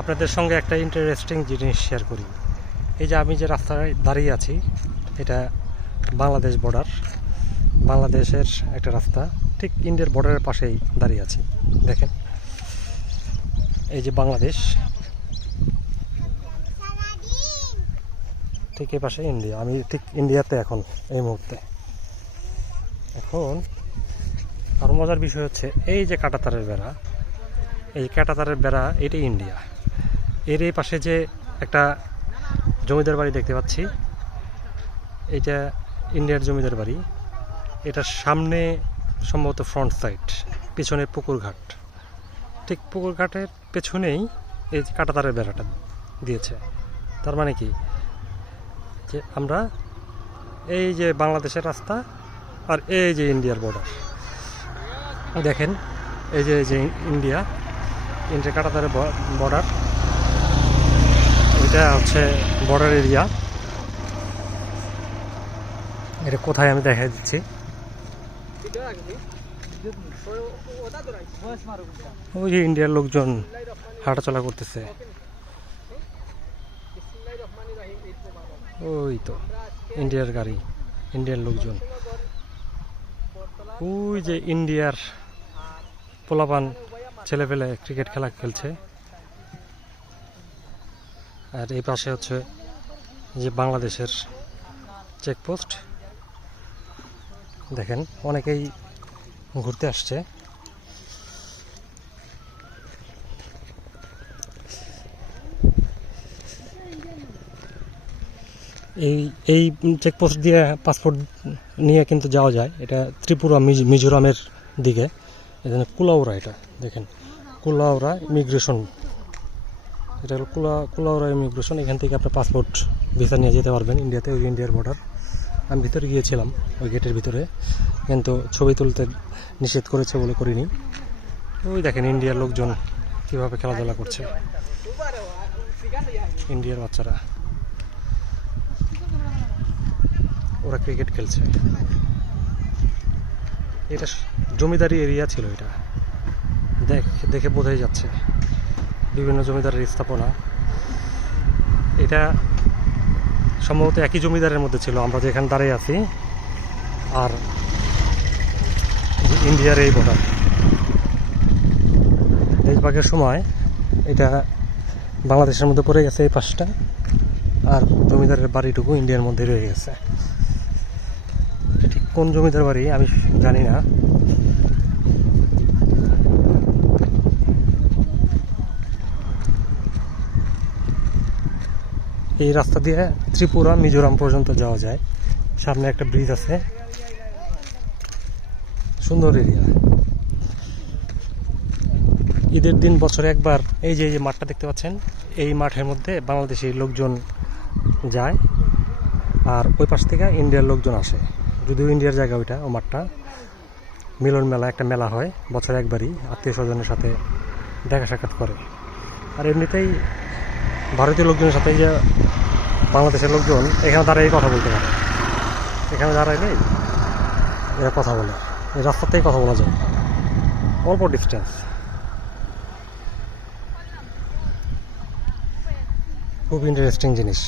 আপনাদের সঙ্গে একটা ইন্টারেস্টিং জিনিস শেয়ার করি। এই যে আমি যে রাস্তায় দাঁড়িয়ে আছি, এটা বাংলাদেশ বর্ডার, বাংলাদেশের একটা রাস্তা, ঠিক ইন্ডিয়ার বর্ডারের পাশেই দাঁড়িয়ে আছি। দেখেন, এই যে বাংলাদেশ, ঠিক এই পাশে ইন্ডিয়া। আমি ঠিক ইন্ডিয়াতে এখন এই মুহূর্তে। এখন আরও মজার বিষয় হচ্ছে এই যে কাঁটাতারের বেড়া, এই কাঁটাতারের বেড়া, এটাই ইন্ডিয়া। এর এই পাশে যে একটা জমিদার বাড়ি দেখতে পাচ্ছি, এটা ইন্ডিয়ার জমিদার বাড়ি। এটার সামনে সম্ভবত ফ্রন্ট সাইড, পেছনে পুকুর ঘাট। ঠিক পুকুর ঘাটের পেছনেই এই কাঁটাতারের বেড়াটা দিয়েছে। তার মানে কি, যে আমরা এই যে বাংলাদেশের রাস্তা আর এই যে ইন্ডিয়ার বর্ডার। দেখেন, এই যে ইন্ডিয়া কাঁটাতারের বর্ডার, এটা হচ্ছে বর্ডার এরিয়া। এটা কোথায় আমি দেখাই দিচ্ছি। ওই যে ইন্ডিয়ার লোকজন হাঁটাচলা করতেছে, ওই তো ইন্ডিয়ার গাড়ি, ইন্ডিয়ার লোকজন। ওই যে ইন্ডিয়ার পোলাপান ছেলেপেলে ক্রিকেট খেলা খেলছে। আর এই পাশে হচ্ছে যে বাংলাদেশের চেকপোস্ট। দেখেন, অনেকেই ঘুরতে আসছে। এই চেকপোস্ট দিয়ে পাসপোর্ট নিয়ে কিন্তু যাওয়া যায়। এটা ত্রিপুরা মিজোরামের দিকে। এখানে কুলাউড়া, এটা দেখেন কুলাউড়া ইমিগ্রেশন। এটা হলো কুলাউড়া ইমিগ্রেশন। এখান থেকে আপনার পাসপোর্ট ভিসা নিয়ে যেতে পারবেন ইন্ডিয়াতে। ওই ইন্ডিয়ার বর্ডার। আমি ভিতরে গিয়েছিলাম, ওই গেটের ভিতরে, কিন্তু ছবি তুলতে নিষেধ করেছে বলে করিনি। ওই দেখেন ইন্ডিয়ার লোকজন কীভাবে খেলাধুলা করছে, ইন্ডিয়ার বাচ্চারা, ওরা ক্রিকেট খেলছে। এটা জমিদারি এরিয়া ছিল। এটা দেখে বোঝাই যাচ্ছে বিভিন্ন জমিদারের স্থাপনা। এটা সম্ভবত একই জমিদারের মধ্যে ছিল, আমরা যেখানে দাঁড়িয়ে আছি আর ইন্ডিয়ার এই বর্ডার। দেশভাগের সময় এটা বাংলাদেশের মধ্যে পড়ে গেছে এই পাশটা, আর জমিদারের বাড়িটুকু ইন্ডিয়ার মধ্যে রয়ে গেছে। ঠিক কোন জমিদার বাড়ি আমি জানি না। এই রাস্তা দিয়ে ত্রিপুরা মিজোরাম পর্যন্ত যাওয়া যায়। সামনে একটা ব্রিজ আছে, সুন্দর এরিয়া। ঈদের দিন বছরে একবার এই যে মাঠটা দেখতে পাচ্ছেন, এই মাঠের মধ্যে বাংলাদেশি লোকজন যায়, আর ওই পাশ থেকে ইন্ডিয়ার লোকজন আসে। যদিও ইন্ডিয়ার জায়গা ওইটা, ও মাঠটা। মিলন মেলা, একটা মেলা হয় বছরে একবারই, আত্মীয় স্বজনের সাথে দেখা সাক্ষাৎ করে। আর এমনিতেই ভারতীয় লোকজনের সাথে যে বাংলাদেশের লোকজন এখানে দাঁড়াই কথা বলতে পারে। এখানে দাঁড়াইলেই এরা কথা বলে, এই রাস্তাতেই কথা বলা যায়, অল্প ডিস্টেন্স। খুব ইন্টারেস্টিং জিনিস।